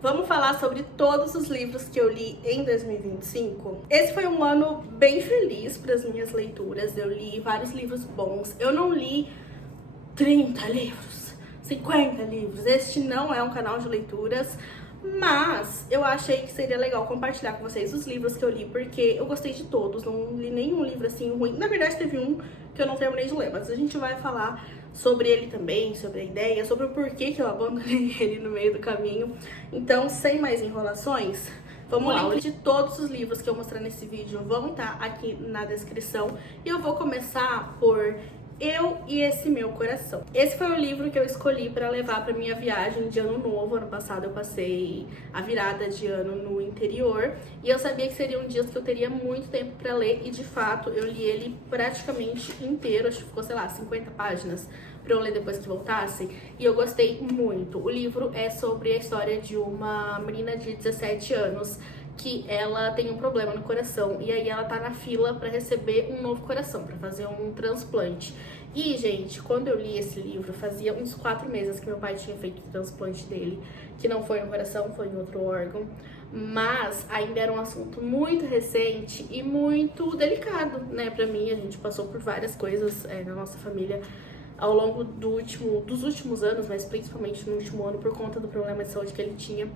Vamos falar sobre todos os livros que eu li em 2025. Esse foi um ano bem feliz para as minhas leituras. Eu li vários livros bons. Eu não li 30 livros, 50 livros. Este não é um canal de leituras, mas eu achei que seria legal compartilhar com vocês os livros que eu li, porque eu gostei de todos, não li nenhum livro assim ruim. Na verdade, teve um que eu não terminei de ler, mas a gente vai falar sobre ele também, sobre a ideia, sobre o porquê que eu abandonei ele no meio do caminho. Então, sem mais enrolações, vamos lá. O link de todos os livros que eu mostrar nesse vídeo vão estar aqui na descrição. E eu vou começar por Eu e Esse Meu Coração. Esse foi o livro que eu escolhi para levar para minha viagem de ano novo. Ano passado eu passei a virada de ano no interior e eu sabia que seriam dias que eu teria muito tempo para ler e de fato eu li ele praticamente inteiro, acho que ficou, sei lá, 50 páginas para eu ler depois que voltasse, e eu gostei muito. O livro é sobre a história de uma menina de 17 anos que ela tem um problema no coração e aí ela tá na fila para receber um novo coração, para fazer um transplante. E, gente, quando eu li esse livro, fazia uns 4 meses que meu pai tinha feito o transplante dele, que não foi no coração, foi em outro órgão, mas ainda era um assunto muito recente e muito delicado, né, pra mim. A gente passou por várias coisas na nossa família ao longo dos últimos anos, mas principalmente no último ano, por conta do problema de saúde que ele tinha.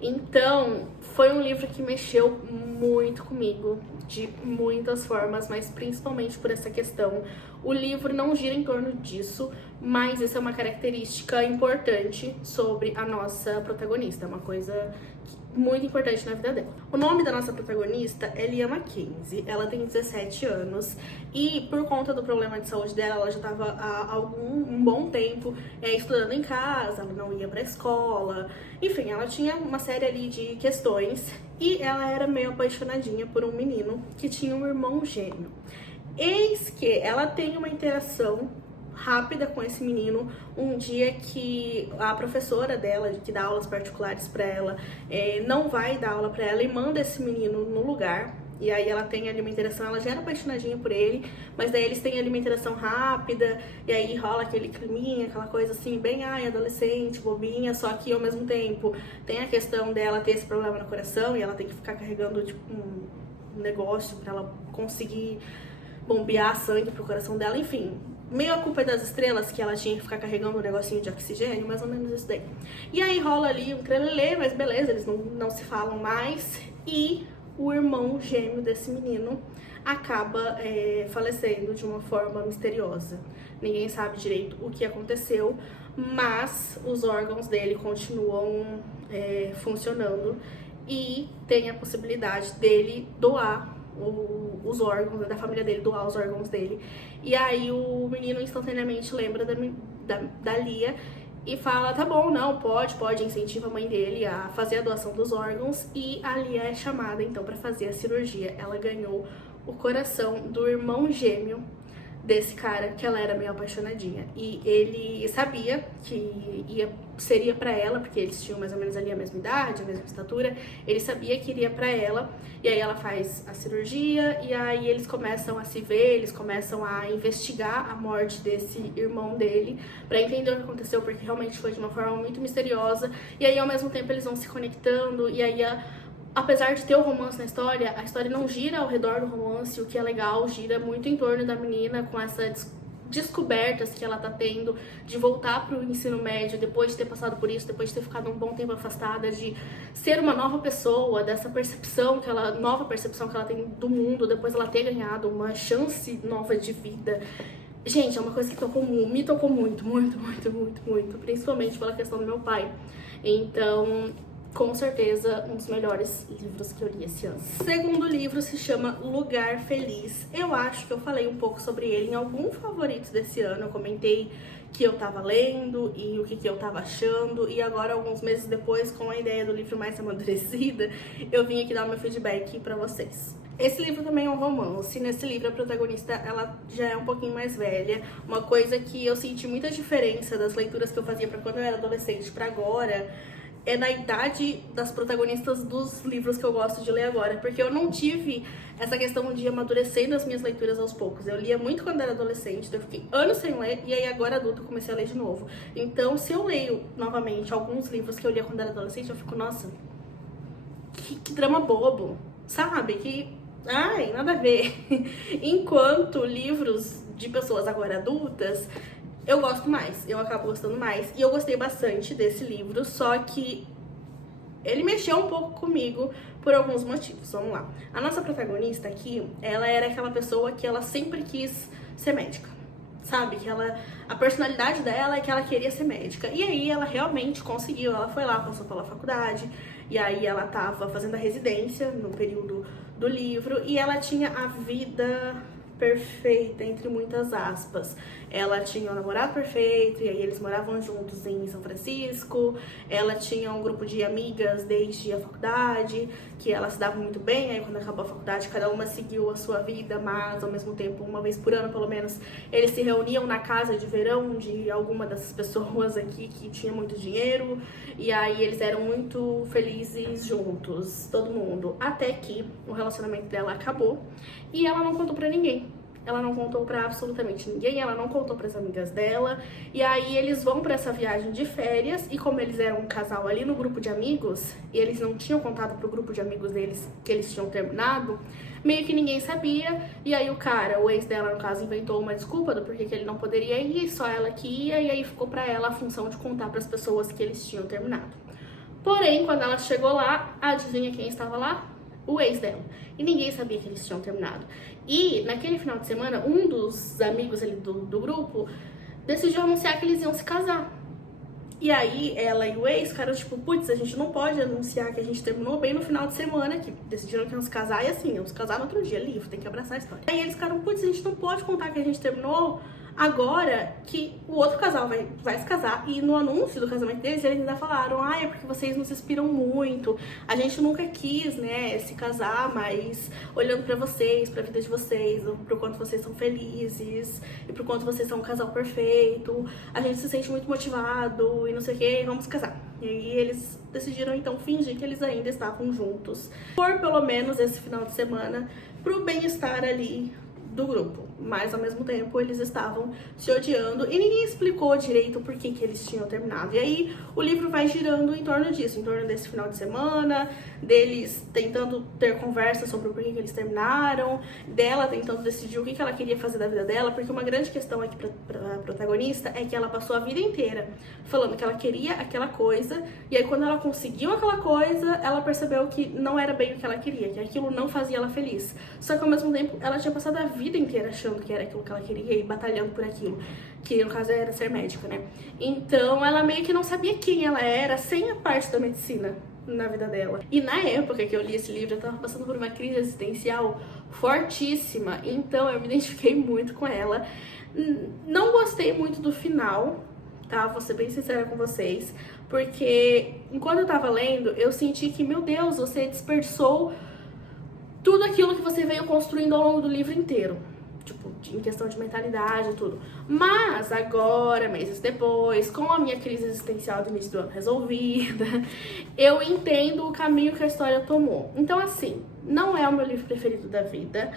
Então, foi um livro que mexeu muito comigo, de muitas formas, mas principalmente por essa questão. O livro não gira em torno disso, mas isso é uma característica importante sobre a nossa protagonista, uma coisa muito importante na vida dela. O nome da nossa protagonista é Lia Mackenzie, ela tem 17 anos e por conta do problema de saúde dela, ela já estava há um bom tempo estudando em casa, ela não ia pra escola, enfim, ela tinha uma série ali de questões e ela era meio apaixonadinha por um menino que tinha um irmão gêmeo. Eis que ela tem uma interação rápida com esse menino um dia que a professora dela, que dá aulas particulares para ela, não vai dar aula para ela e manda esse menino no lugar. E aí ela tem ali uma interação, ela já era apaixonadinha por ele, mas daí eles têm ali uma interação rápida, e aí rola aquele climinha, aquela coisa assim, bem, adolescente, bobinha, só que ao mesmo tempo tem a questão dela ter esse problema no coração, e ela tem que ficar carregando, tipo, um negócio pra ela conseguir bombear sangue pro coração dela, enfim. Meio a culpa das estrelas, que ela tinha que ficar carregando um negocinho de oxigênio, mais ou menos isso daí. E aí rola ali um crelelê, mas beleza, eles não se falam mais. E o irmão gêmeo desse menino acaba falecendo de uma forma misteriosa. Ninguém sabe direito o que aconteceu, mas os órgãos dele continuam funcionando e tem a possibilidade dele doar os órgãos, da família dele doar os órgãos dele. E aí o menino instantaneamente lembra da Lia e fala, tá bom, não, pode, incentiva a mãe dele a fazer a doação dos órgãos, e a Lia é chamada então para fazer a cirurgia. Ela ganhou o coração do irmão gêmeo desse cara que ela era meio apaixonadinha, e ele sabia que seria pra ela, porque eles tinham mais ou menos ali a mesma idade, a mesma estatura. Ele sabia que iria pra ela, e aí ela faz a cirurgia, e aí eles começam a se ver, eles começam a investigar a morte desse irmão dele, pra entender o que aconteceu, porque realmente foi de uma forma muito misteriosa. E aí ao mesmo tempo eles vão se conectando, e aí apesar de ter o romance na história, a história não gira ao redor do romance, o que é legal, gira muito em torno da menina, com essas descobertas que ela tá tendo de voltar pro ensino médio, depois de ter passado por isso, depois de ter ficado um bom tempo afastada, de ser uma nova pessoa, dessa percepção nova percepção que ela tem do mundo, depois ela ter ganhado uma chance nova de vida. Gente, é uma coisa que me tocou muito, principalmente pela questão do meu pai. Então, com certeza, um dos melhores livros que eu li esse ano. O segundo livro se chama Lugar Feliz. Eu acho que eu falei um pouco sobre ele em algum favorito desse ano. Eu comentei que eu tava lendo e o que eu tava achando. E agora, alguns meses depois, com a ideia do livro mais amadurecida, eu vim aqui dar meu feedback pra vocês. Esse livro também é um romance. Nesse livro, a protagonista, ela já é um pouquinho mais velha. Uma coisa que eu senti muita diferença das leituras que eu fazia pra quando eu era adolescente pra agora é na idade das protagonistas dos livros que eu gosto de ler agora, porque eu não tive essa questão de amadurecer nas minhas leituras aos poucos. Eu lia muito quando era adolescente, então eu fiquei anos sem ler, e aí agora adulto eu comecei a ler de novo. Então, se eu leio novamente alguns livros que eu lia quando era adolescente, eu fico, nossa, que drama bobo, sabe? Ai, nada a ver. Enquanto livros de pessoas agora adultas, eu gosto mais, eu acabo gostando mais. E eu gostei bastante desse livro, só que ele mexeu um pouco comigo por alguns motivos. Vamos lá. A nossa protagonista aqui, ela era aquela pessoa que ela sempre quis ser médica. Sabe? A personalidade dela é que ela queria ser médica. E aí ela realmente conseguiu. Ela foi lá, passou pela faculdade. E aí ela tava fazendo a residência no período do livro. E ela tinha a vida perfeita, entre muitas aspas. Ela tinha um namorado perfeito, e aí eles moravam juntos em São Francisco. Ela tinha um grupo de amigas desde a faculdade, que elas se davam muito bem. Aí quando acabou a faculdade, cada uma seguiu a sua vida, mas ao mesmo tempo, uma vez por ano pelo menos, eles se reuniam na casa de verão de alguma dessas pessoas aqui que tinha muito dinheiro. E aí eles eram muito felizes juntos, todo mundo. Até que o relacionamento dela acabou e ela não contou pra ninguém. Ela não contou pra absolutamente ninguém, ela não contou pras amigas dela. E aí eles vão pra essa viagem de férias, e como eles eram um casal ali no grupo de amigos, e eles não tinham contado pro grupo de amigos deles que eles tinham terminado, meio que ninguém sabia. E aí o cara, o ex dela no caso, inventou uma desculpa do porquê que ele não poderia ir, só ela que ia, e aí ficou pra ela a função de contar pras pessoas que eles tinham terminado. Porém, quando ela chegou lá, adivinha quem estava lá? O ex dela. E ninguém sabia que eles tinham terminado. E naquele final de semana, um dos amigos ali do grupo decidiu anunciar que eles iam se casar. E aí ela e o ex ficaram tipo, putz, a gente não pode anunciar que a gente terminou bem no final de semana, que decidiram que iam se casar, e assim, iam se casar no outro dia, livre, tem que abraçar a história. Aí eles ficaram, putz, a gente não pode contar que a gente terminou agora que o outro casal vai se casar. E no anúncio do casamento deles, eles ainda falaram, é porque vocês nos inspiram muito, a gente nunca quis, né, se casar, mas olhando pra vocês, pra vida de vocês, pro quanto vocês são felizes, e pro quanto vocês são um casal perfeito, a gente se sente muito motivado, e não sei o que, vamos casar. E aí eles decidiram então fingir que eles ainda estavam juntos, por pelo menos esse final de semana, pro bem-estar ali do grupo. Mas ao mesmo tempo eles estavam se odiando e ninguém explicou direito por que eles tinham terminado. E aí o livro vai girando em torno disso, em torno desse final de semana, deles tentando ter conversa sobre o porquê que eles terminaram, dela tentando decidir o que ela queria fazer da vida dela, porque uma grande questão aqui pra protagonista é que ela passou a vida inteira falando que ela queria aquela coisa, e aí quando ela conseguiu aquela coisa, ela percebeu que não era bem o que ela queria, que aquilo não fazia ela feliz. Só que ao mesmo tempo ela tinha passado a vida inteira achando que era aquilo que ela queria e batalhando por aquilo, que no caso era ser médica, né? Então ela meio que não sabia quem ela era sem a parte da medicina na vida dela. E na época que eu li esse livro, eu tava passando por uma crise existencial fortíssima, então eu me identifiquei muito com ela. Não gostei muito do final, tá? Vou ser bem sincera com vocês, porque enquanto eu tava lendo, eu senti que, meu Deus, você desperdiçou tudo aquilo que você veio construindo ao longo do livro inteiro. Tipo, em questão de mentalidade e tudo. Mas agora, meses depois, com a minha crise existencial do início do ano resolvida, eu entendo o caminho que a história tomou. Então, assim, não é o meu livro preferido da vida,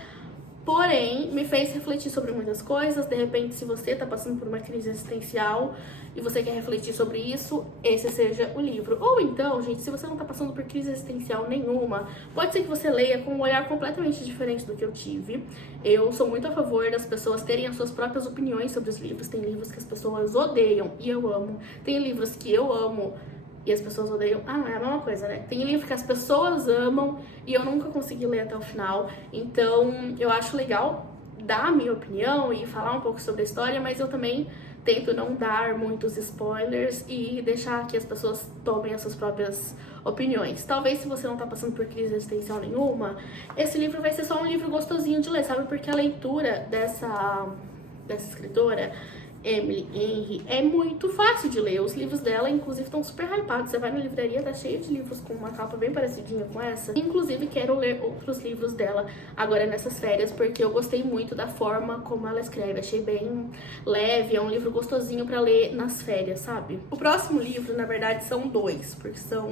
porém, me fez refletir sobre muitas coisas. De repente, se você tá passando por uma crise existencial e você quer refletir sobre isso, esse seja o livro. Ou então, gente, se você não tá passando por crise existencial nenhuma, pode ser que você leia com um olhar completamente diferente do que eu tive. Eu sou muito a favor das pessoas terem as suas próprias opiniões sobre os livros. Tem livros que as pessoas odeiam e eu amo. Tem livros que eu amo e as pessoas odeiam. É a mesma coisa, né? Tem livro que as pessoas amam e eu nunca consegui ler até o final. Então, eu acho legal dar a minha opinião e falar um pouco sobre a história, mas eu também tento não dar muitos spoilers e deixar que as pessoas tomem as suas próprias opiniões. Talvez, se você não tá passando por crise existencial nenhuma, esse livro vai ser só um livro gostosinho de ler, sabe? Porque a leitura dessa escritora Emily Henry, é muito fácil de ler. Os livros dela, inclusive, estão super hypados. Você vai na livraria, tá cheio de livros com uma capa bem parecidinha com essa. Inclusive, quero ler outros livros dela agora nessas férias, porque eu gostei muito da forma como ela escreve. Achei bem leve, é um livro gostosinho pra ler nas férias, sabe? O próximo livro, na verdade, são dois, porque são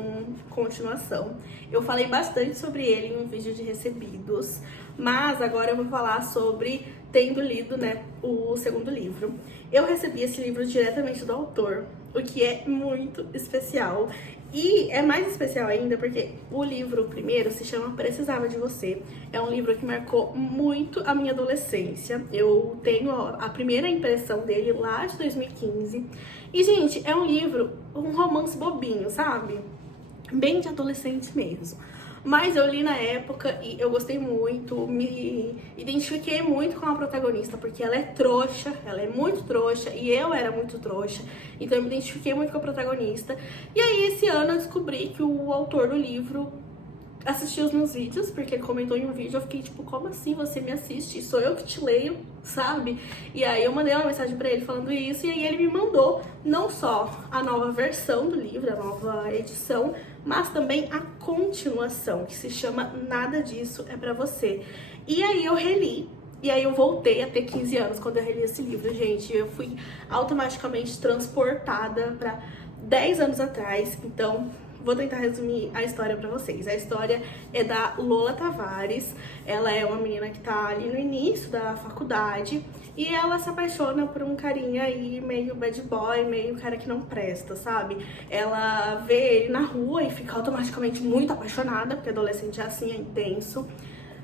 continuação. Eu falei bastante sobre ele em um vídeo de recebidos, mas agora eu vou falar sobre tendo lido, né, o segundo livro. Eu recebi esse livro diretamente do autor, o que é muito especial. E é mais especial ainda porque o livro primeiro se chama Precisava de Você. É um livro que marcou muito a minha adolescência. Eu tenho a primeira impressão dele lá de 2015. E, gente, é um livro, um romance bobinho, sabe? Bem de adolescente mesmo. Mas eu li na época e eu gostei muito, me identifiquei muito com a protagonista, porque ela é trouxa, ela é muito trouxa, e eu era muito trouxa, então eu me identifiquei muito com a protagonista. E aí esse ano eu descobri que o autor do livro assistiu os meus vídeos, porque ele comentou em um vídeo, eu fiquei tipo, como assim você me assiste? Sou eu que te leio, sabe? E aí eu mandei uma mensagem pra ele falando isso, e aí ele me mandou não só a nova versão do livro, a nova edição, mas também a continuação, que se chama Nada Disso É Pra Você. E aí eu reli, e aí eu voltei a ter 15 anos quando eu reli esse livro, gente. Eu fui automaticamente transportada pra 10 anos atrás, então vou tentar resumir a história pra vocês. A história é da Lola Tavares. Ela é uma menina que tá ali no início da faculdade e ela se apaixona por um carinha aí meio bad boy, meio cara que não presta, sabe? Ela vê ele na rua e fica automaticamente muito apaixonada, porque adolescente é assim, é intenso.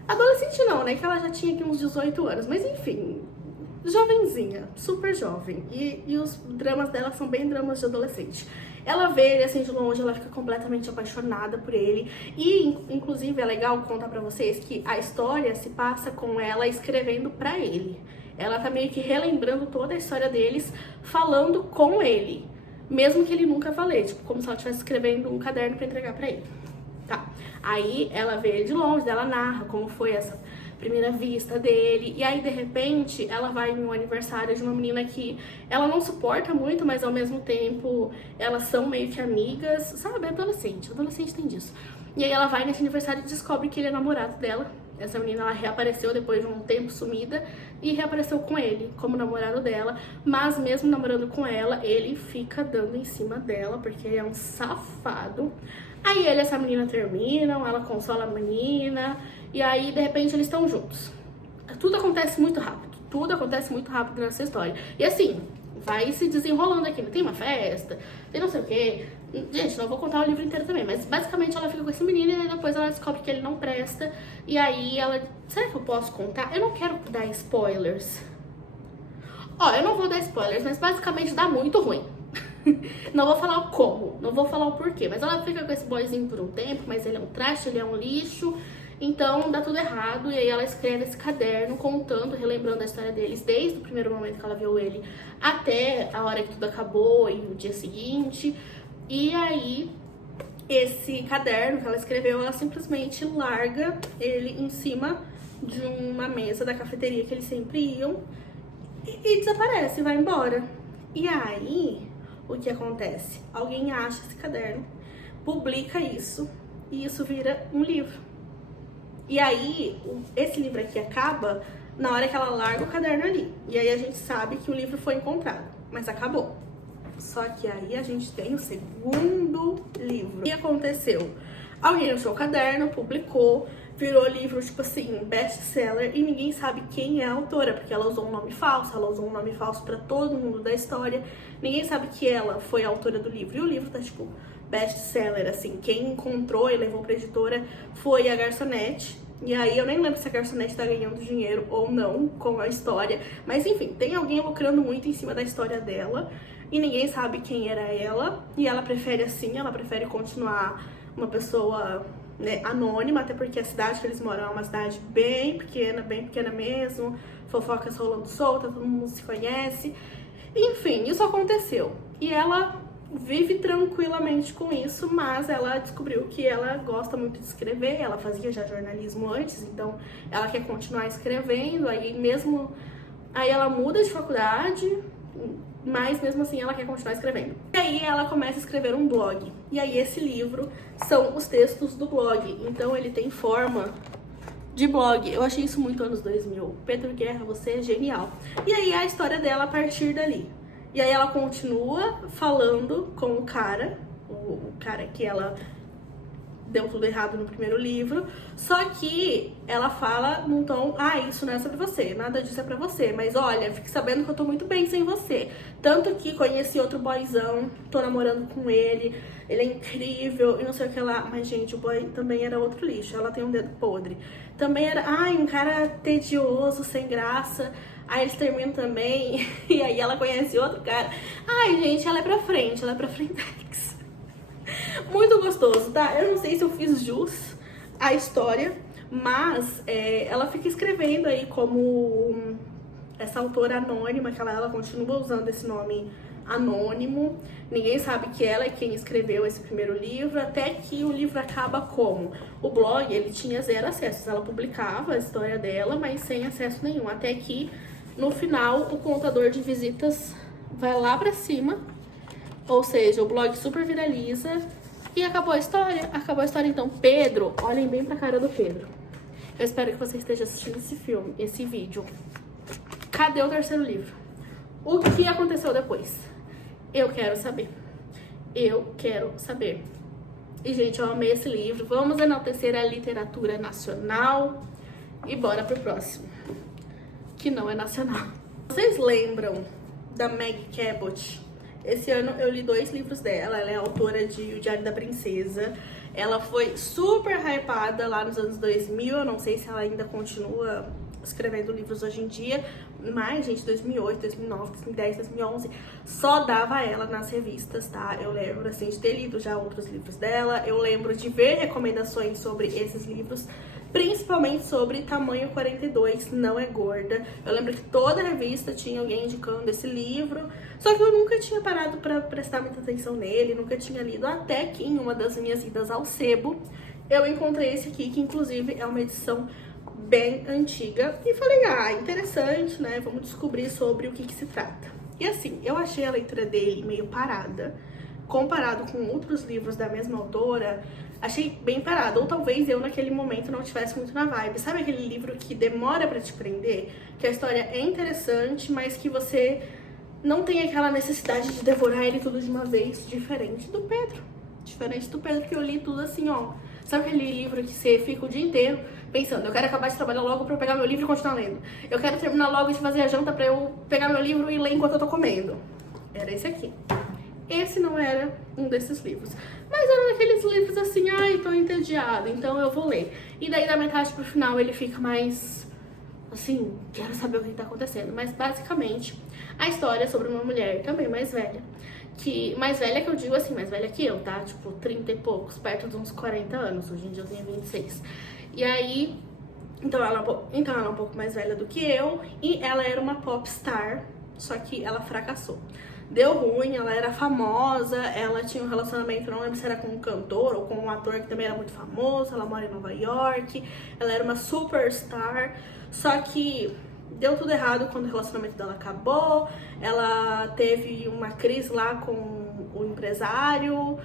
Adolescente não, né? Que ela já tinha aqui uns 18 anos, mas enfim, jovenzinha, super jovem. E os dramas dela são bem dramas de adolescente. Ela vê ele assim de longe, ela fica completamente apaixonada por ele. E, inclusive, é legal contar pra vocês que a história se passa com ela escrevendo pra ele. Ela tá meio que relembrando toda a história deles, falando com ele. Mesmo que ele nunca fale, tipo, como se ela estivesse escrevendo um caderno pra entregar pra ele. Tá. Aí ela vê ele de longe, ela narra como foi essa primeira vista dele, e aí de repente ela vai em um aniversário de uma menina que ela não suporta muito, mas ao mesmo tempo elas são meio que amigas, sabe? Adolescente tem disso. E aí ela vai nesse aniversário e descobre que ele é namorado dela. Essa menina, ela reapareceu depois de um tempo sumida e reapareceu com ele como namorado dela, mas mesmo namorando com ela, ele fica dando em cima dela porque ele é um safado. Aí ele e essa menina terminam, ela consola a menina e aí de repente eles estão juntos. Tudo acontece muito rápido nessa história. E assim, vai se desenrolando aqui, tem uma festa, tem não sei o quê. Gente, não vou contar o livro inteiro também, mas basicamente ela fica com esse menino e depois ela descobre que ele não presta. E aí ela... Será que eu posso contar? Eu não quero dar spoilers. Ó, eu não vou dar spoilers, mas basicamente dá muito ruim. Não vou falar o como, não vou falar o porquê, mas ela fica com esse boyzinho por um tempo, mas ele é um traste, ele é um lixo, então dá tudo errado. E aí ela escreve esse caderno contando, relembrando a história deles desde o primeiro momento que ela viu ele até a hora que tudo acabou e o dia seguinte. E aí esse caderno que ela escreveu, ela simplesmente larga ele em cima de uma mesa da cafeteria que eles sempre iam e desaparece, vai embora. E aí o que acontece? Alguém acha esse caderno, publica isso e isso vira um livro. E aí, esse livro aqui acaba na hora que ela larga o caderno ali. E aí a gente sabe que o livro foi encontrado, mas acabou. Só que aí a gente tem o segundo livro. O que aconteceu? Alguém achou o caderno, publicou, virou livro, tipo assim, best-seller, e ninguém sabe quem é a autora, porque ela usou um nome falso, pra todo mundo da história. Ninguém sabe que ela foi a autora do livro. E o livro tá, tipo, best-seller, assim. Quem encontrou e levou pra editora foi a garçonete. E aí eu nem lembro se a garçonete tá ganhando dinheiro ou não com a história. Mas enfim, tem alguém lucrando muito em cima da história dela. E ninguém sabe quem era ela. E ela prefere assim, ela prefere continuar uma pessoa, né, anônima, até porque a cidade que eles moram é uma cidade bem pequena mesmo, fofocas rolando solta, todo mundo se conhece. Enfim, isso aconteceu. E ela vive tranquilamente com isso, mas ela descobriu que ela gosta muito de escrever, ela fazia já jornalismo antes, então ela quer continuar escrevendo, aí ela muda de faculdade, mas mesmo assim ela quer continuar escrevendo. E aí ela começa a escrever um blog. E aí esse livro são os textos do blog. Então ele tem forma de blog. Eu achei isso muito anos 2000. Pedro Guerra, você é genial. E aí a história dela a partir dali. E aí ela continua falando com o cara que ela deu tudo errado no primeiro livro, só que ela fala num tom, isso não é sobre você, nada disso é pra você, mas olha, fique sabendo que eu tô muito bem sem você, tanto que conheci outro boyzão, tô namorando com ele é incrível, e não sei o que lá, mas gente, o boy também era outro lixo, ela tem um dedo podre, também era, um cara tedioso, sem graça, aí eles terminam também, e aí ela conhece outro cara, gente, ela é pra frente, muito gostoso, tá? Eu não sei se eu fiz jus à história, mas ela fica escrevendo aí como essa autora anônima, que ela continua usando esse nome anônimo. Ninguém sabe que ela é quem escreveu esse primeiro livro, até que o livro acaba como? O blog, ele tinha 0 acessos. Ela publicava a história dela, mas sem acesso nenhum. Até que, no final, o contador de visitas vai lá pra cima, ou seja, o blog super viraliza e acabou a história. Acabou a história, então. Pedro, olhem bem pra cara do Pedro. Eu espero que você esteja assistindo esse vídeo. Cadê o terceiro livro? O que aconteceu depois? Eu quero saber. Eu quero saber. E, gente, eu amei esse livro. Vamos enaltecer a literatura nacional. E bora pro próximo, que não é nacional. Vocês lembram da Meg Cabot? Esse ano eu li 2 livros dela. Ela é autora de O Diário da Princesa. Ela foi super hypada lá nos anos 2000. Eu não sei se ela ainda continua escrevendo livros hoje em dia, mas, gente, 2008, 2009, 2010, 2011, só dava ela nas revistas, tá? Eu lembro, assim, de ter lido já outros livros dela, eu lembro de ver recomendações sobre esses livros, principalmente sobre Tamanho 42, Não é Gorda. Eu lembro que toda revista tinha alguém indicando esse livro, só que eu nunca tinha parado pra prestar muita atenção nele, nunca tinha lido, até que em uma das minhas idas ao sebo, eu encontrei esse aqui, que inclusive é uma edição bem antiga, e falei, interessante, né? Vamos descobrir sobre o que se trata. E assim, eu achei a leitura dele meio parada, comparado com outros livros da mesma autora, achei bem parada, ou talvez eu naquele momento não estivesse muito na vibe. Sabe aquele livro que demora pra te prender? Que a história é interessante, mas que você não tem aquela necessidade de devorar ele tudo de uma vez, diferente do Pedro. Diferente do Pedro, que eu li tudo assim, ó. Sabe aquele livro que você fica o dia inteiro pensando, eu quero acabar de trabalhar logo pra eu pegar meu livro e continuar lendo. Eu quero terminar logo de fazer a janta pra eu pegar meu livro e ler enquanto eu tô comendo. Era esse aqui. Esse não era um desses livros. Mas era daqueles livros assim, tô entediada, então eu vou ler. E daí da metade pro final ele fica mais, assim, quero saber o que tá acontecendo. Mas basicamente a história é sobre uma mulher também mais velha. Mais velha que eu digo assim, mais velha que eu, tá? Tipo, 30 e poucos, perto de uns 40 anos. Hoje em dia eu tenho 26. E aí, então ela é um pouco mais velha do que eu. E ela era uma popstar, só que ela fracassou. Deu ruim, ela era famosa, ela tinha um relacionamento, não lembro se era com um cantor ou com um ator que também era muito famoso. Ela mora em Nova York, ela era uma superstar, só que deu tudo errado quando o relacionamento dela acabou. Ela teve uma crise lá com o empresário,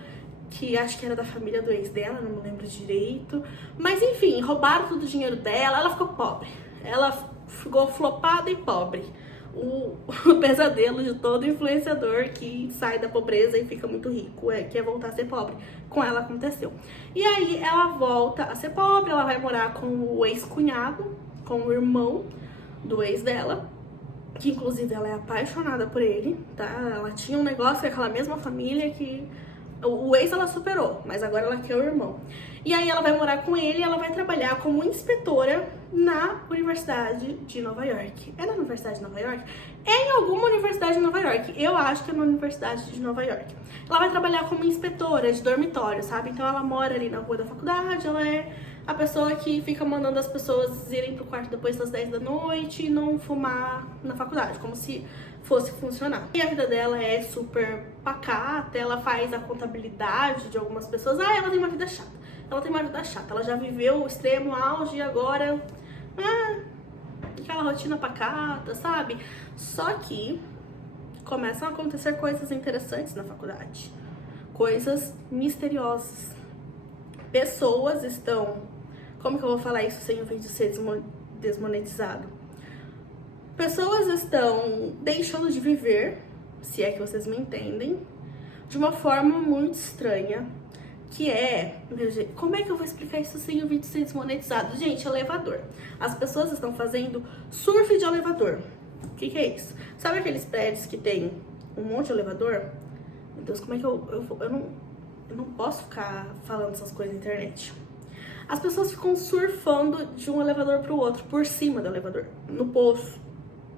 que acho que era da família do ex dela, não me lembro direito. Mas enfim, roubaram todo o dinheiro dela, ela ficou pobre. Ela ficou flopada e pobre. O pesadelo de todo influenciador que sai da pobreza e fica muito rico, que é voltar a ser pobre. Com ela aconteceu. E aí ela volta a ser pobre, ela vai morar com o ex-cunhado, com o irmão do ex dela, que inclusive ela é apaixonada por ele, tá? Ela tinha um negócio com aquela mesma família que o ex ela superou, mas agora ela quer o irmão. E aí ela vai morar com ele e ela vai trabalhar como inspetora na Universidade de Nova York. É na Universidade de Nova York? É em alguma universidade de Nova York. Eu acho que é na Universidade de Nova York. Ela vai trabalhar como inspetora de dormitório, sabe? Então ela mora ali na rua da faculdade, ela é a pessoa que fica mandando as pessoas irem pro quarto depois das 10 da noite e não fumar na faculdade, como se fosse funcionar. E a vida dela é super pacata, ela faz a contabilidade de algumas pessoas. Ela tem uma vida chata. Ela tem uma vida chata, ela já viveu o extremo auge e agora, aquela rotina pacata, sabe? Só que, começam a acontecer coisas interessantes na faculdade. Coisas misteriosas. Pessoas estão... Como que eu vou falar isso sem o vídeo ser desmonetizado? Pessoas estão deixando de viver, se é que vocês me entendem, de uma forma muito estranha, que é... Como é que eu vou explicar isso sem o vídeo ser desmonetizado? Gente, elevador. As pessoas estão fazendo surf de elevador. O que é isso? Sabe aqueles prédios que tem um monte de elevador? Meu Deus, como é que eu não posso ficar falando essas coisas na internet. As pessoas ficam surfando de um elevador para o outro, por cima do elevador, no poço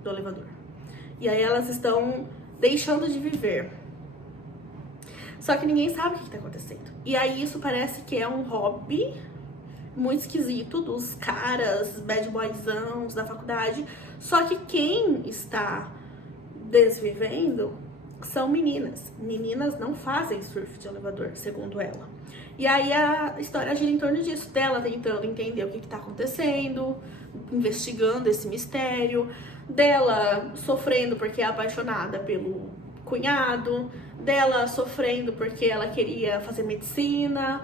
do elevador. E aí elas estão deixando de viver. Só que ninguém sabe o que está acontecendo. E aí isso parece que é um hobby muito esquisito dos caras, bad boyzãos da faculdade. Só que quem está desvivendo são meninas. Meninas não fazem surf de elevador, segundo ela. E aí a história gira em torno disso, dela tentando entender o que está acontecendo, investigando esse mistério, dela sofrendo porque é apaixonada pelo cunhado, dela sofrendo porque ela queria fazer medicina,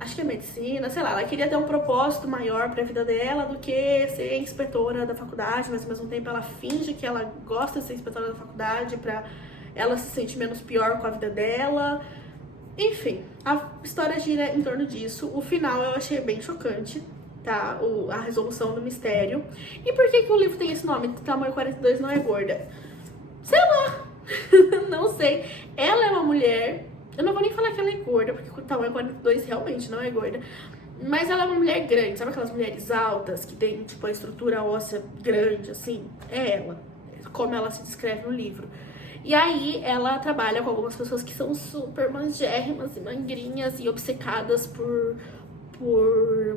acho que é medicina, sei lá, ela queria ter um propósito maior pra vida dela do que ser inspetora da faculdade, mas ao mesmo tempo ela finge que ela gosta de ser inspetora da faculdade pra ela se sentir menos pior com a vida dela. Enfim, a história gira em torno disso. O final eu achei bem chocante, tá? A resolução do mistério. E por que o livro tem esse nome? Tamanho 42 não é gorda? Sei lá, não sei. Ela é uma mulher, eu não vou nem falar que ela é gorda, porque o tamanho 42 realmente não é gorda. Mas ela é uma mulher grande, sabe aquelas mulheres altas que tem, tipo, a estrutura óssea grande, assim? É ela, como ela se descreve no livro. E aí ela trabalha com algumas pessoas que são super magérrimas e magrinhas e obcecadas por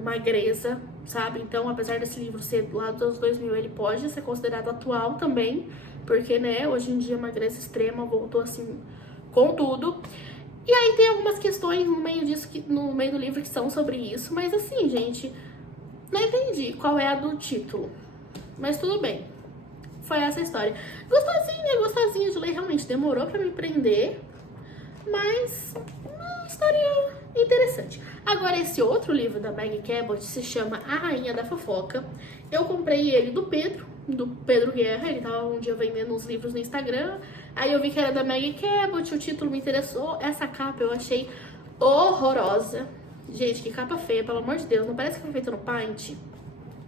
magreza, sabe? Então, apesar desse livro ser lá dos anos 2000, ele pode ser considerado atual também, porque, né, hoje em dia a magreza extrema voltou assim com tudo. E aí tem algumas questões no meio disso, no meio do livro, que são sobre isso, mas assim, gente, não entendi qual é a do título, mas tudo bem. Foi essa a história. Gostosinha de ler, realmente demorou pra me prender, mas uma história interessante. Agora, esse outro livro da Meg Cabot se chama A Rainha da Fofoca. Eu comprei ele do Pedro Guerra, ele tava um dia vendendo uns livros no Instagram, aí eu vi que era da Meg Cabot, o título me interessou, essa capa eu achei horrorosa. Gente, que capa feia, pelo amor de Deus, não parece que foi feita no Paint?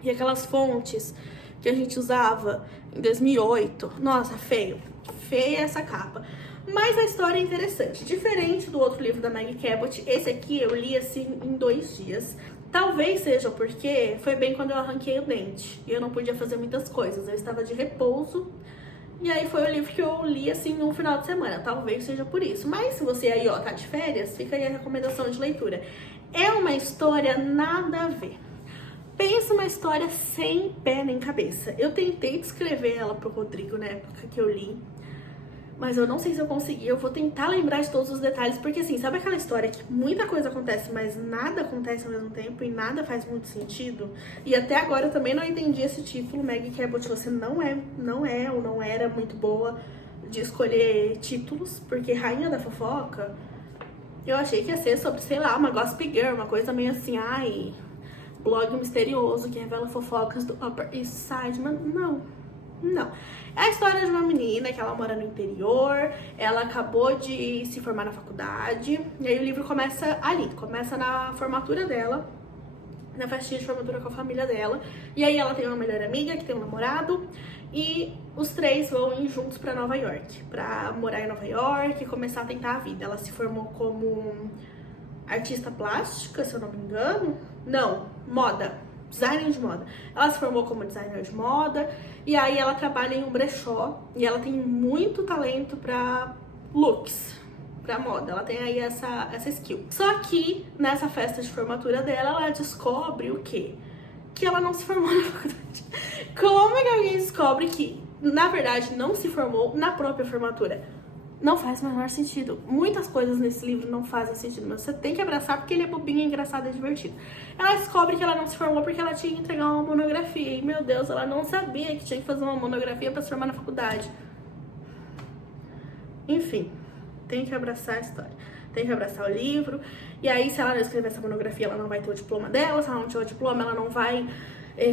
E aquelas fontes que a gente usava em 2008, nossa, feio, feia essa capa. Mas a história é interessante, diferente do outro livro da Meg Cabot, esse aqui eu li assim em 2 dias. Talvez seja porque foi bem quando eu arranquei o dente e eu não podia fazer muitas coisas, eu estava de repouso. E aí foi o livro que eu li assim no final de semana, talvez seja por isso. Mas se você aí, ó, tá de férias, fica aí a recomendação de leitura. É uma história nada a ver. Pensa uma história sem pé nem cabeça. Eu tentei descrever ela pro Rodrigo na época que eu li, mas eu não sei se eu consegui. Eu vou tentar lembrar de todos os detalhes, porque assim, sabe aquela história que muita coisa acontece, mas nada acontece ao mesmo tempo e nada faz muito sentido? E até agora eu também não entendi esse título. Meg Cabot, você não é ou não era muito boa de escolher títulos, porque Rainha da Fofoca, eu achei que ia ser sobre, sei lá, uma Gossip Girl, uma coisa meio assim, ai, blog misterioso que revela fofocas do Upper East Side, mas não. É a história de uma menina que ela mora no interior, ela acabou de se formar na faculdade, e aí o livro começa ali, começa na formatura dela, na festinha de formatura com a família dela, e aí ela tem uma melhor amiga que tem um namorado, e os 3 vão ir juntos pra Nova York, pra morar em Nova York e começar a tentar a vida. Ela se formou como artista plástica, se eu não me engano. Não, moda, designer de moda. Ela se formou como designer de moda e aí ela trabalha em um brechó e ela tem muito talento pra looks, pra moda. Ela tem aí essa skill. Só que nessa festa de formatura dela, ela descobre o quê? Que ela não se formou na faculdade. Como é que alguém descobre que, na verdade, não se formou na própria formatura? Não faz o menor sentido. Muitas coisas nesse livro não fazem sentido, mas você tem que abraçar porque ele é bobinho, engraçado e divertido. Ela descobre que ela não se formou porque ela tinha que entregar uma monografia. E, meu Deus, ela não sabia que tinha que fazer uma monografia pra se formar na faculdade. Enfim, tem que abraçar a história. Tem que abraçar o livro. E aí, se ela não escrever essa monografia, ela não vai ter o diploma dela. Se ela não tiver o diploma, ela não vai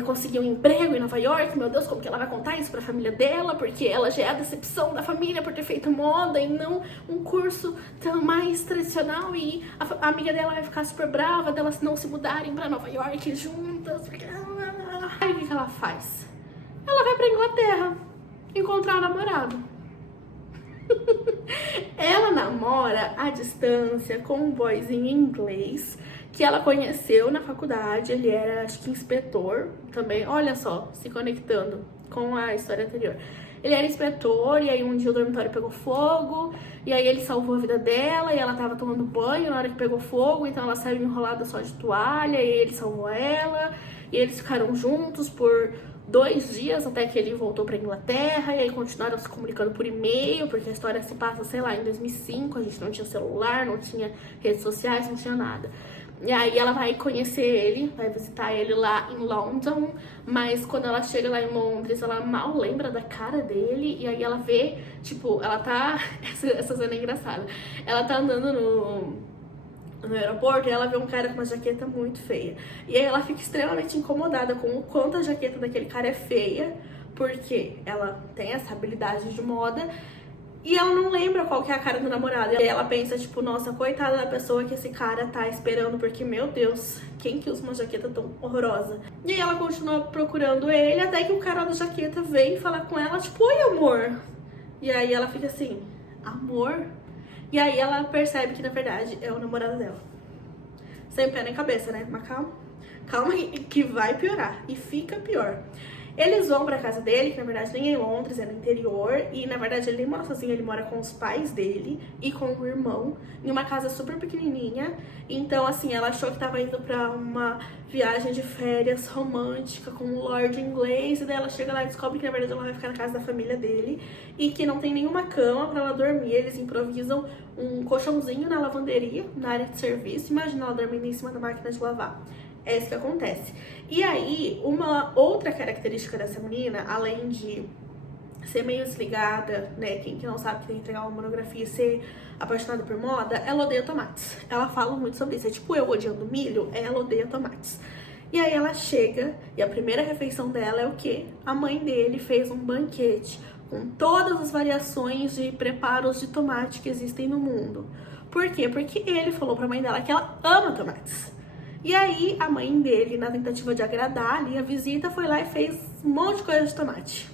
conseguir um emprego em Nova York. Meu Deus, como que ela vai contar isso pra família dela? Porque ela já é a decepção da família por ter feito moda e não um curso tão mais tradicional. E a amiga dela vai ficar super brava delas não se mudarem pra Nova York juntas. Aí o que ela faz? Ela vai pra Inglaterra encontrar o namorado. Ela namora à distância com um boyzinho inglês que ela conheceu na faculdade. Ele era, acho que, inspetor também. Olha só, se conectando com a história anterior. Ele era inspetor e aí um dia o dormitório pegou fogo. E aí ele salvou a vida dela e ela tava tomando banho na hora que pegou fogo. Então ela saiu enrolada só de toalha e ele salvou ela. E eles ficaram juntos por 2 dias até que ele voltou pra Inglaterra. E aí continuaram se comunicando por e-mail, porque a história se passa, sei lá, em 2005. A gente não tinha celular, não tinha redes sociais, não tinha nada. E aí ela vai conhecer ele, vai visitar ele lá em London. Mas quando ela chega lá em Londres, ela mal lembra da cara dele. E aí ela vê, tipo, ela tá... Essa cena é engraçada. Ela tá andando no aeroporto e ela vê um cara com uma jaqueta muito feia. E aí ela fica extremamente incomodada com o quanto a jaqueta daquele cara é feia, porque ela tem essa habilidade de moda e ela não lembra qual que é a cara do namorado. E aí ela pensa, tipo, nossa, coitada da pessoa que esse cara tá esperando, porque, meu Deus, quem que usa uma jaqueta tão horrorosa? E aí ela continua procurando ele, até que o cara da jaqueta vem falar com ela, tipo, oi, amor. E aí ela fica assim, amor? E aí ela percebe que, na verdade, é o namorado dela. Sem pé nem cabeça, né? Mas calma. Calma que vai piorar. E fica pior. Eles vão pra casa dele, que na verdade nem é em Londres, é no interior. E na verdade ele nem mora sozinho, ele mora com os pais dele e com o irmão, em uma casa super pequenininha. Então assim, ela achou que tava indo pra uma viagem de férias romântica com um lord inglês. E daí ela chega lá e descobre que na verdade ela vai ficar na casa da família dele e que não tem nenhuma cama pra ela dormir. Eles improvisam um colchãozinho na lavanderia, na área de serviço. Imagina ela dormindo em cima da máquina de lavar. É isso que acontece. E aí, uma outra característica dessa menina, além de ser meio desligada, né? Quem que não sabe que tem que entregar uma monografia e ser apaixonada por moda, ela odeia tomates. Ela fala muito sobre isso. É tipo eu odiando milho, ela odeia tomates. E aí ela chega e a primeira refeição dela é o quê? A mãe dele fez um banquete com todas as variações de preparos de tomate que existem no mundo. Por quê? Porque ele falou pra mãe dela que ela ama tomates. E aí, a mãe dele, na tentativa de agradar ali a visita, foi lá e fez um monte de coisa de tomate.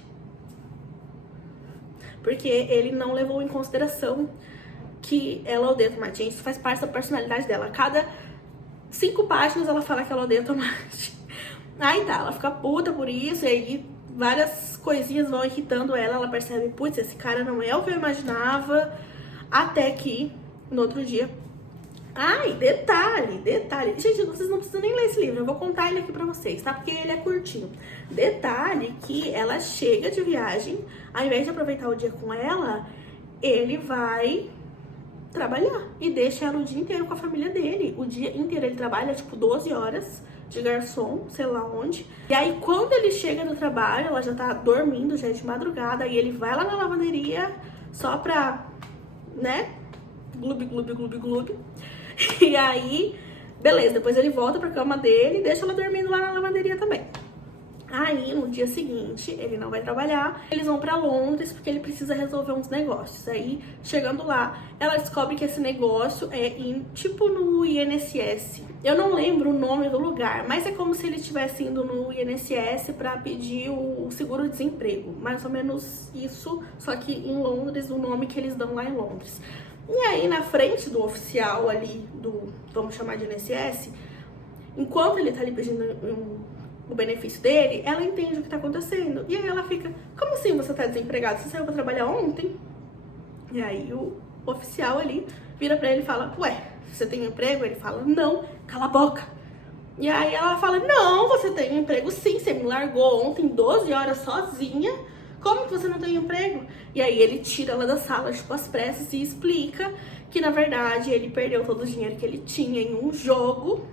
Porque ele não levou em consideração que ela odeia tomate. Gente, isso faz parte da personalidade dela. A cada 5 páginas ela fala que ela odeia tomate. Aí tá, ela fica puta por isso, e aí várias coisinhas vão irritando ela. Ela percebe, putz, esse cara não é o que eu imaginava. Até que, no outro dia... Ai, detalhe. Gente, vocês não precisam nem ler esse livro, eu vou contar ele aqui pra vocês, tá? Porque ele é curtinho. Detalhe que ela chega de viagem, ao invés de aproveitar o dia com ela, ele vai trabalhar e deixa ela o dia inteiro com a família dele. O dia inteiro ele trabalha, tipo, 12 horas de garçom, sei lá onde. E aí, quando ele chega do trabalho, ela já tá dormindo, já é de madrugada, e ele vai lá na lavanderia só pra, né, gloob. E aí, beleza, depois ele volta pra cama dele e deixa ela dormindo lá na lavanderia também. Aí, no dia seguinte, ele não vai trabalhar, eles vão pra Londres porque ele precisa resolver uns negócios. Aí, chegando lá, ela descobre que esse negócio é tipo no INSS. Eu não lembro o nome do lugar, mas é como se ele estivesse indo no INSS pra pedir o seguro-desemprego. Mais ou menos isso, só que em Londres, o nome que eles dão lá em Londres. E aí, na frente do oficial ali, vamos chamar de INSS, enquanto ele tá ali pedindo o benefício dele, ela entende o que tá acontecendo. E aí ela fica, como assim você tá desempregado? Você saiu pra trabalhar ontem? E aí o oficial ali vira pra ele e fala, ué, você tem emprego? Ele fala, não, cala a boca. E aí ela fala, não, você tem emprego sim, você me largou ontem 12 horas sozinha. Como que você não tem emprego? E aí ele tira ela da sala, tipo, às pressas e explica que, na verdade, ele perdeu todo o dinheiro que ele tinha em um jogo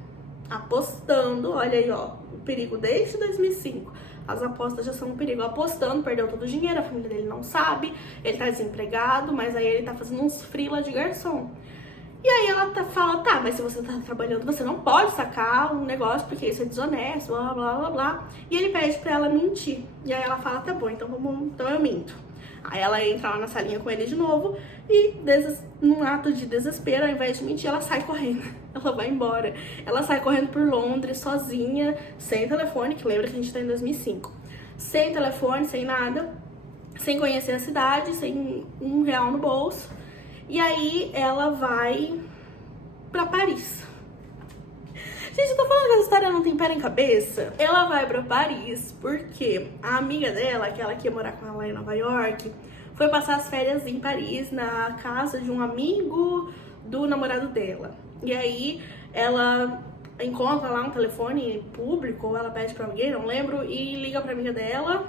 apostando, olha aí, ó, o perigo desde 2005. As apostas já são um perigo, apostando, perdeu todo o dinheiro, a família dele não sabe, ele tá desempregado, mas aí ele tá fazendo uns freela de garçom. E aí ela fala, tá, mas se você tá trabalhando, você não pode sacar um negócio, porque isso é desonesto, blá, blá, blá, blá. E ele pede pra ela mentir. E aí ela fala, tá bom, então eu minto. Aí ela entra lá na salinha com ele de novo e, num ato de desespero, ao invés de mentir, ela sai correndo. Ela vai embora. Ela sai correndo por Londres, sozinha, sem telefone, que lembra que a gente tá em 2005. Sem telefone, sem nada, sem conhecer a cidade, sem R$1 no bolso. E aí ela vai pra Paris. Gente, eu tô falando que essa história não tem pé nem cabeça. Ela vai pra Paris porque a amiga dela, aquela que ia morar com ela lá em Nova York, foi passar as férias em Paris na casa de um amigo do namorado dela. E aí ela encontra lá um telefone público, ou ela pede pra alguém, não lembro, e liga pra amiga dela.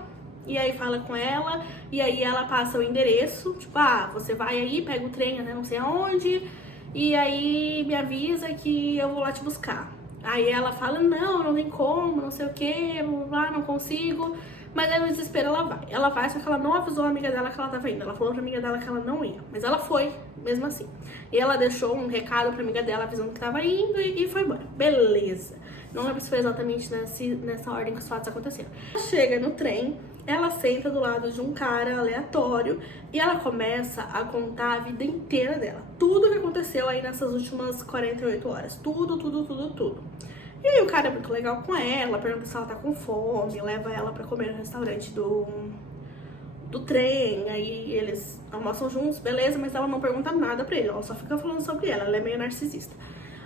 E aí fala com ela, e aí ela passa o endereço, tipo, ah, você vai aí, pega o trem até não sei aonde, e aí me avisa que eu vou lá te buscar. Aí ela fala, não tem como, não sei o que, blá, blá, não consigo. Mas aí no desespero ela vai. Ela vai, só que ela não avisou a amiga dela que ela tava indo. Ela falou pra amiga dela que ela não ia, mas ela foi, mesmo assim. E ela deixou um recado pra amiga dela avisando que tava indo e foi embora. Beleza. Não lembro se foi exatamente nessa ordem que os fatos aconteceram. Ela chega no trem, ela senta do lado de um cara aleatório e ela começa a contar a vida inteira dela. Tudo que aconteceu aí nessas últimas 48 horas. Tudo. E aí o cara é muito legal com ela, pergunta se ela tá com fome, leva ela pra comer no restaurante do trem, aí eles almoçam juntos, beleza, mas ela não pergunta nada pra ele, ela só fica falando sobre ela é meio narcisista.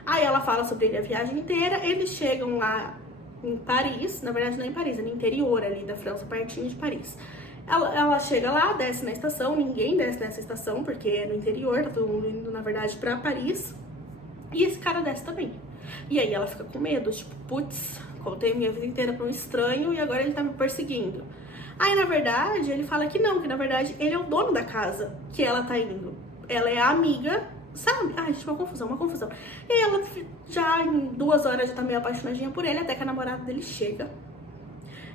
Aí ela fala sobre ele a viagem inteira, eles chegam lá em Paris, na verdade não é em Paris, é no interior ali da França, pertinho de Paris. Ela chega lá, desce na estação, ninguém desce nessa estação, porque é no interior, tá todo mundo indo, na verdade, pra Paris. E esse cara desce também. E aí ela fica com medo, tipo, putz, contei minha vida inteira pra um estranho e agora ele tá me perseguindo. Aí, na verdade, ele fala que não, que na verdade ele é o dono da casa que ela tá indo. Ela é a amiga, sabe? Ai, gente, uma confusão. E aí ela já em 2 horas já tá meio apaixonadinha por ele, até que a namorada dele chega.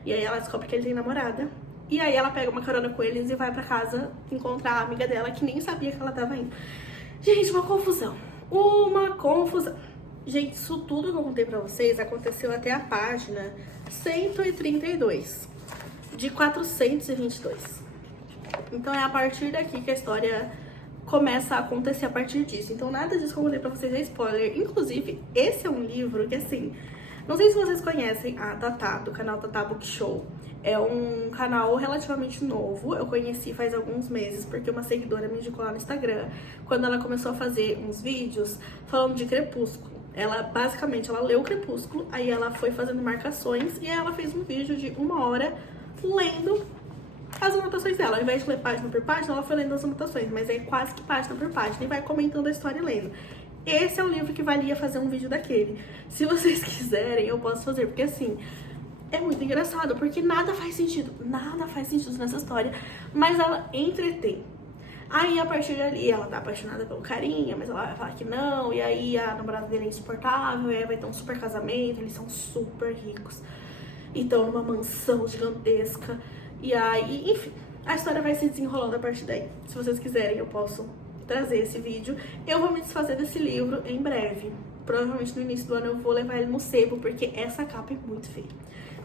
E aí ela descobre que ele tem namorada. E aí ela pega uma carona com eles e vai pra casa encontrar a amiga dela, que nem sabia que ela tava indo. Gente, uma confusão. Gente, isso tudo que eu contei pra vocês aconteceu até a página 132 de 422. Então é a partir daqui que a história começa a acontecer, a partir disso. Então nada disso que eu contei pra vocês é spoiler. Inclusive, esse é um livro que, assim, não sei se vocês conhecem a Tatá, do canal Tatá Book Show. É um canal relativamente novo, eu conheci faz alguns meses porque uma seguidora me indicou lá no Instagram, quando ela começou a fazer uns vídeos falando de Crepúsculo. Ela, basicamente, ela leu Crepúsculo, aí ela foi fazendo marcações e aí ela fez um vídeo de 1 hora lendo as anotações dela. Ao invés de ler página por página, ela foi lendo as anotações, mas é quase que página por página e vai comentando a história e lendo. Esse é um livro que valia fazer um vídeo daquele. Se vocês quiserem, eu posso fazer, porque assim, é muito engraçado, porque nada faz sentido nessa história, mas ela entretém. Aí, a partir dali, ela tá apaixonada pelo carinha, mas ela vai falar que não, e aí a namorada dele é insuportável, e aí vai ter um super casamento, eles são super ricos, e estão numa mansão gigantesca, e aí, enfim, a história vai se desenrolando a partir daí. Se vocês quiserem, eu posso trazer esse vídeo. Eu vou me desfazer desse livro em breve. Provavelmente no início do ano eu vou levar ele no sebo, porque essa capa é muito feia.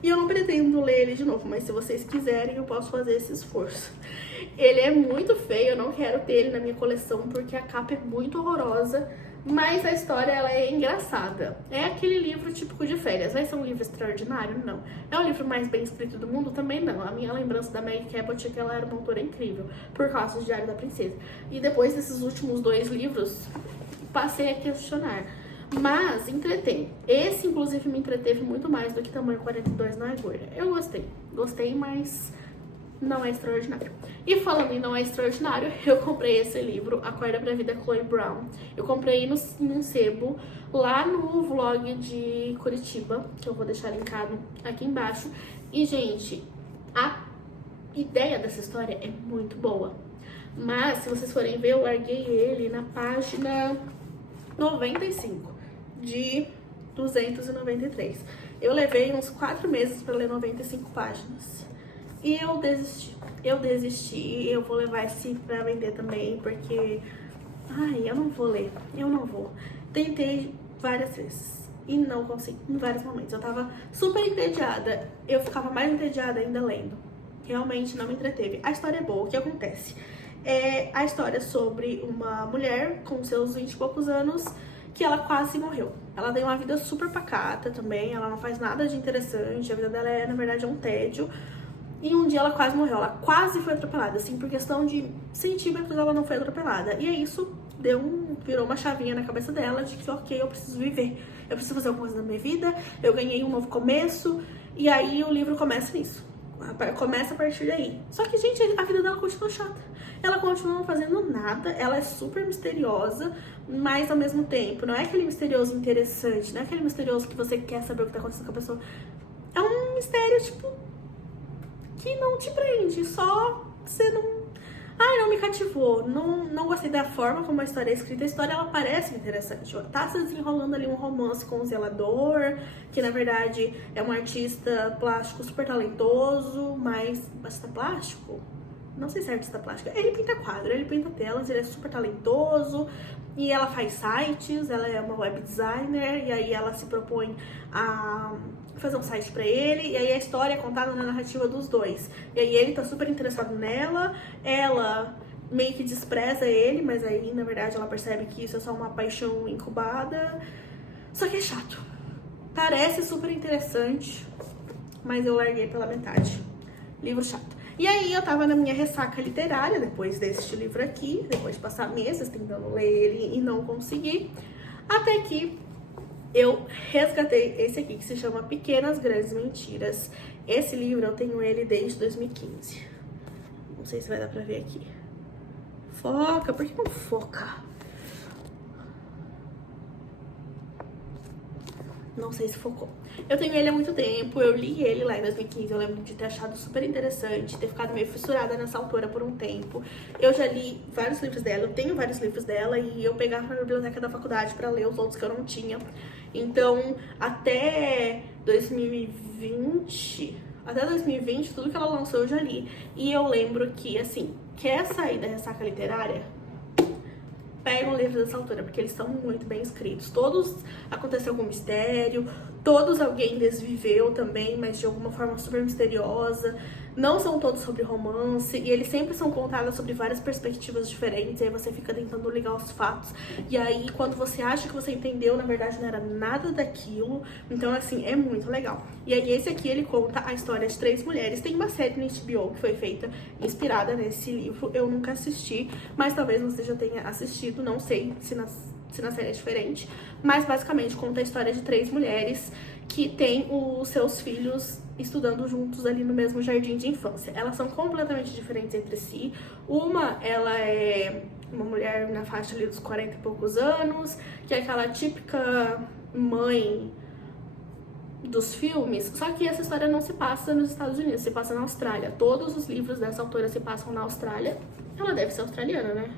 E eu não pretendo ler ele de novo, mas se vocês quiserem, eu posso fazer esse esforço. Ele é muito feio, eu não quero ter ele na minha coleção, porque a capa é muito horrorosa, mas a história, ela é engraçada. É aquele livro típico de férias. Vai ser um livro extraordinário? Não. É o livro mais bem escrito do mundo? Também não. A minha lembrança da Meg Cabot é que ela era uma autora incrível, por causa do Diário da Princesa. E depois desses últimos 2 livros, passei a questionar. Mas entretém. Esse, inclusive, me entreteve muito mais do que Tamanho 42 Não é Gorda. Eu gostei, mas não é extraordinário. E falando em não é extraordinário, eu comprei esse livro, Acorda pra Vida, Chloe Brown. Eu comprei num sebo, lá no vlog de Curitiba, que eu vou deixar linkado aqui embaixo. E, gente, a ideia dessa história é muito boa. Mas, se vocês forem ver, eu larguei ele na página 95 de 293. Eu levei uns 4 meses pra ler 95 páginas. E eu desisti. Eu vou levar esse pra vender também, porque... Ai, eu não vou ler. Eu não vou. Tentei várias vezes e não consegui, em vários momentos. Eu tava super entediada. Eu ficava mais entediada ainda lendo. Realmente não me entreteve. A história é boa. O que acontece? É a história sobre uma mulher com seus 20 e poucos anos que ela quase morreu. Ela tem uma vida super pacata também, ela não faz nada de interessante, a vida dela é, na verdade, um tédio. E um dia ela quase morreu, ela quase foi atropelada, assim, por questão de centímetros ela não foi atropelada. E aí isso virou uma chavinha na cabeça dela de que, ok, eu preciso viver, eu preciso fazer alguma coisa na minha vida, eu ganhei um novo começo, e aí o livro começa nisso. Começa a partir daí. Só que, gente, a vida dela continua chata. Ela continua não fazendo nada, ela é super misteriosa, mas ao mesmo tempo, não é aquele misterioso interessante, não é aquele misterioso que você quer saber o que tá acontecendo com a pessoa. É um mistério, tipo, que não te prende, só você não... Ai, não me cativou, não gostei da forma como a história é escrita. A história, ela parece interessante. Tá se desenrolando ali um romance com o zelador, que na verdade é um artista plástico super talentoso, mas artista plástico? Não sei se é artista plástico. Ele pinta quadro, ele pinta telas, ele é super talentoso. E ela faz sites, ela é uma web designer, e aí ela se propõe a fazer um site pra ele, e aí a história é contada na narrativa dos dois. E aí ele tá super interessado nela, ela meio que despreza ele, mas aí na verdade ela percebe que isso é só uma paixão incubada. Só que é chato. Parece super interessante, mas eu larguei pela metade. Livro chato. E aí eu tava na minha ressaca literária, depois deste livro aqui, depois de passar meses tentando ler ele e não conseguir, até que eu resgatei esse aqui, que se chama Pequenas Grandes Mentiras. Esse livro eu tenho ele desde 2015. Não sei se vai dar pra ver aqui. Foca, por que não foca? Não sei se focou. Eu tenho ele há muito tempo, eu li ele lá em 2015, eu lembro de ter achado super interessante, ter ficado meio fissurada nessa autora por um tempo. Eu já li vários livros dela, eu tenho vários livros dela e eu pegava na biblioteca da faculdade pra ler os outros que eu não tinha. Então, até 2020, tudo que ela lançou eu já li. E eu lembro que, assim, quer sair da ressaca literária? Pega um livro dessa autora, porque eles são muito bem escritos. Todos aconteceu algum mistério, todos alguém desviveu também, mas de alguma forma super misteriosa. Não são todos sobre romance, e eles sempre são contados sobre várias perspectivas diferentes, e aí você fica tentando ligar os fatos. E aí, quando você acha que você entendeu, na verdade não era nada daquilo. Então, assim, é muito legal. E aí, esse aqui, ele conta a história de 3 mulheres. Tem uma série no HBO que foi feita inspirada nesse livro. Eu nunca assisti, mas talvez você já tenha assistido, não sei se na série é diferente. Mas, basicamente, conta a história de 3 mulheres que têm os seus filhos estudando juntos ali no mesmo jardim de infância. Elas são completamente diferentes entre si. Uma, ela é uma mulher na faixa ali dos 40 e poucos anos, que é aquela típica mãe dos filmes, só que essa história não se passa nos Estados Unidos, se passa na Austrália. Todos os livros dessa autora se passam na Austrália. Ela deve ser australiana, né?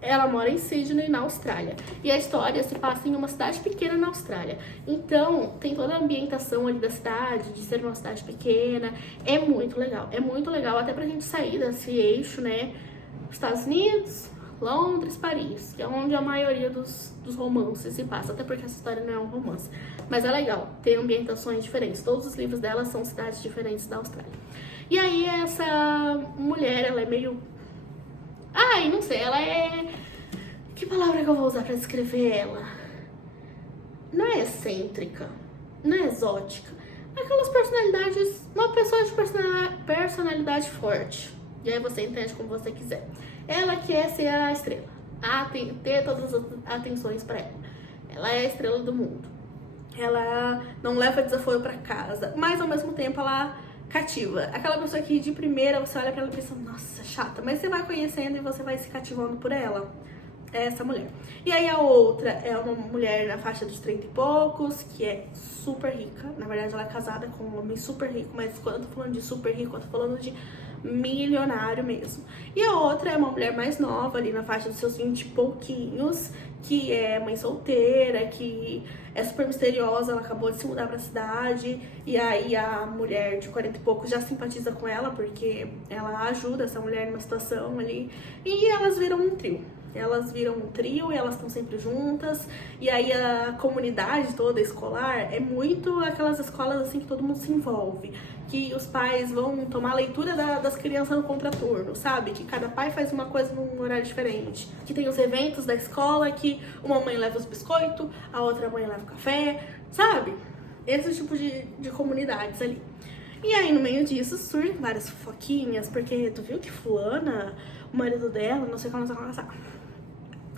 Ela mora em Sydney, na Austrália. E a história se passa em uma cidade pequena na Austrália. Então, tem toda a ambientação ali da cidade, de ser uma cidade pequena. É muito legal até pra gente sair desse eixo, né? Estados Unidos, Londres, Paris, que é onde a maioria dos romances se passa. Até porque essa história não é um romance. Mas é legal, tem ambientações diferentes. Todos os livros dela são cidades diferentes da Austrália. E aí, essa mulher, ela é meio... Ai, não sei, ela é... Que palavra que eu vou usar pra descrever ela? Não é excêntrica, não é exótica. É aquelas personalidades... Uma pessoa de personalidade forte. E aí você entende como você quiser. Ela quer ser a estrela. Ter todas as atenções pra ela. Ela é a estrela do mundo. Ela não leva desaforo pra casa. Mas ao mesmo tempo ela... cativa. Aquela pessoa que de primeira você olha pra ela e pensa, nossa, chata, mas você vai conhecendo e você vai se cativando por ela. É essa mulher. E aí a outra é uma mulher na faixa dos 30 e poucos, que é super rica. Na verdade ela é casada com um homem super rico, mas quando eu tô falando de super rico, eu tô falando de milionário mesmo. E a outra é uma mulher mais nova, ali na faixa dos seus 20 e pouquinhos, que é mãe solteira, que é super misteriosa, ela acabou de se mudar pra cidade, e aí a mulher de 40 e poucos já simpatiza com ela, porque ela ajuda essa mulher numa situação ali, e elas viram um trio. Elas viram um trio e elas estão sempre juntas. E aí a comunidade toda escolar é muito aquelas escolas assim que todo mundo se envolve. Que os pais vão tomar a leitura das crianças no contraturno, sabe? Que cada pai faz uma coisa num horário diferente. Que tem os eventos da escola que uma mãe leva os biscoitos, a outra mãe leva o café, sabe? Esse tipo de comunidades ali. E aí no meio disso surgem várias fofoquinhas, porque tu viu que fulana, o marido dela, não sei como, não sei como.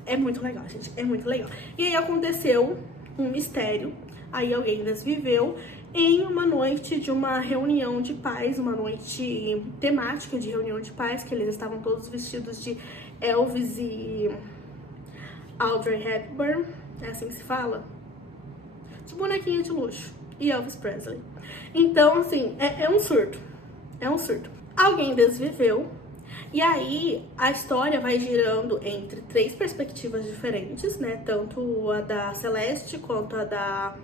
É muito legal, gente, é muito legal. E aí aconteceu um mistério, aí alguém desviveu em uma noite de uma reunião de pais, uma noite temática de reunião de pais, que eles estavam todos vestidos de Elvis e Audrey Hepburn, é assim que se fala? De bonequinha de luxo, e Elvis Presley. Então, assim, é um surto, é um surto. Alguém desviveu. E aí, a história vai girando entre 3 perspectivas diferentes, né? Tanto a da Celeste, quanto a da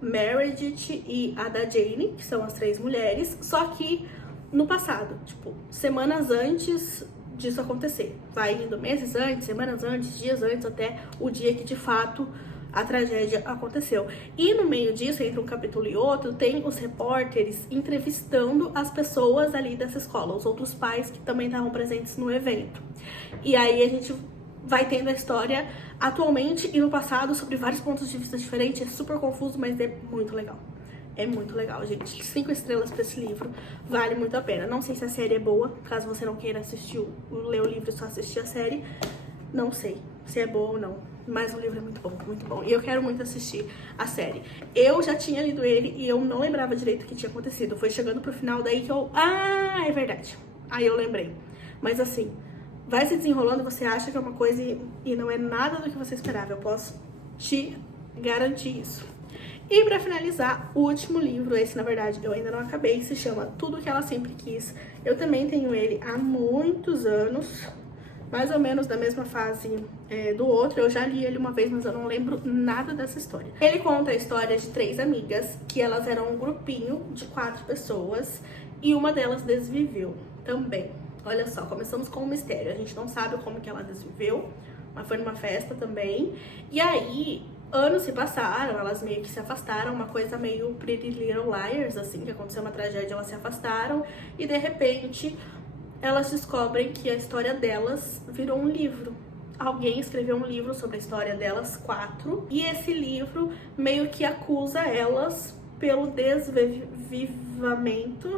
Meredith e a da Jane, que são as 3 mulheres, só que no passado, tipo, semanas antes disso acontecer. Vai indo meses antes, semanas antes, dias antes, até o dia que de fato a tragédia aconteceu. E no meio disso, entre um capítulo e outro, tem os repórteres entrevistando as pessoas ali dessa escola, os outros pais que também estavam presentes no evento. E aí a gente vai tendo a história atualmente e no passado sobre vários pontos de vista diferentes. É super confuso, mas é muito legal. É muito legal, gente. 5 estrelas pra esse livro, vale muito a pena. Não sei se a série é boa, caso você não queira assistir, ler o livro e só assistir a série. Não sei se é boa ou não, mas o livro é muito bom, muito bom. E eu quero muito assistir a série. Eu já tinha lido ele e eu não lembrava direito o que tinha acontecido. Foi chegando pro final daí que eu... Ah, é verdade. Aí eu lembrei. Mas assim, vai se desenrolando, você acha que é uma coisa e não é nada do que você esperava. Eu posso te garantir isso. E pra finalizar, o último livro, esse na verdade eu ainda não acabei, se chama Tudo Que Ela Sempre Quis. Eu também tenho ele há muitos anos, mais ou menos da mesma fase do outro. Eu já li ele uma vez, mas eu não lembro nada dessa história. Ele conta a história de 3 amigas, que elas eram um grupinho de 4 pessoas, e uma delas desviveu também. Olha só, começamos com um mistério, a gente não sabe como que ela desviveu, mas foi numa festa também. E aí, anos se passaram, elas meio que se afastaram, uma coisa meio Pretty Little Liars, assim, que aconteceu uma tragédia, elas se afastaram, e de repente elas descobrem que a história delas virou um livro. Alguém escreveu um livro sobre a história delas 4, e esse livro meio que acusa elas pelo desvivamento,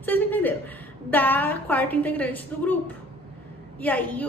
vocês me entenderam, da 4ª integrante do grupo. E aí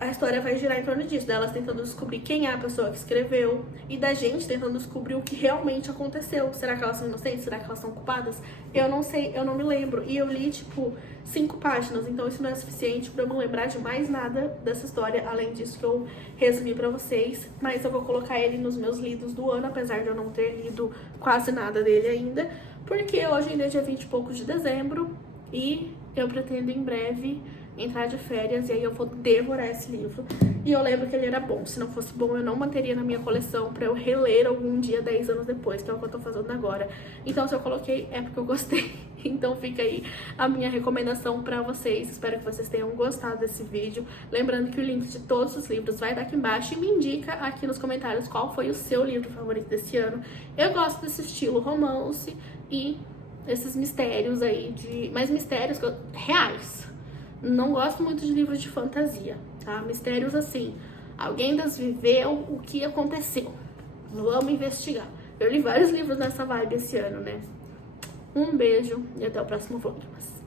a história vai girar em torno disso, delas tentando descobrir quem é a pessoa que escreveu e da gente tentando descobrir o que realmente aconteceu. Será que elas são inocentes? Será que elas são culpadas? Eu não sei, eu não me lembro. E eu li, tipo, 5 páginas, então isso não é suficiente pra eu não lembrar de mais nada dessa história, além disso que eu resumi pra vocês. Mas eu vou colocar ele nos meus lidos do ano, apesar de eu não ter lido quase nada dele ainda, porque hoje ainda é dia 20 e poucos de dezembro e eu pretendo em breve entrar de férias, e aí eu vou devorar esse livro. E eu lembro que ele era bom. Se não fosse bom, eu não manteria na minha coleção pra eu reler algum dia 10 anos depois, que é o que eu tô fazendo agora. Então se eu coloquei, é porque eu gostei. Então fica aí a minha recomendação pra vocês. Espero que vocês tenham gostado desse vídeo. Lembrando que o link de todos os livros vai estar aqui embaixo, e me indica aqui nos comentários qual foi o seu livro favorito desse ano. Eu gosto desse estilo romance e esses mistérios aí, mais mistérios reais. Não gosto muito de livros de fantasia, tá? Mistérios assim, alguém desviveu, o que aconteceu? Vamos investigar. Eu li vários livros nessa vibe esse ano, né? Um beijo e até o próximo Vlogmas.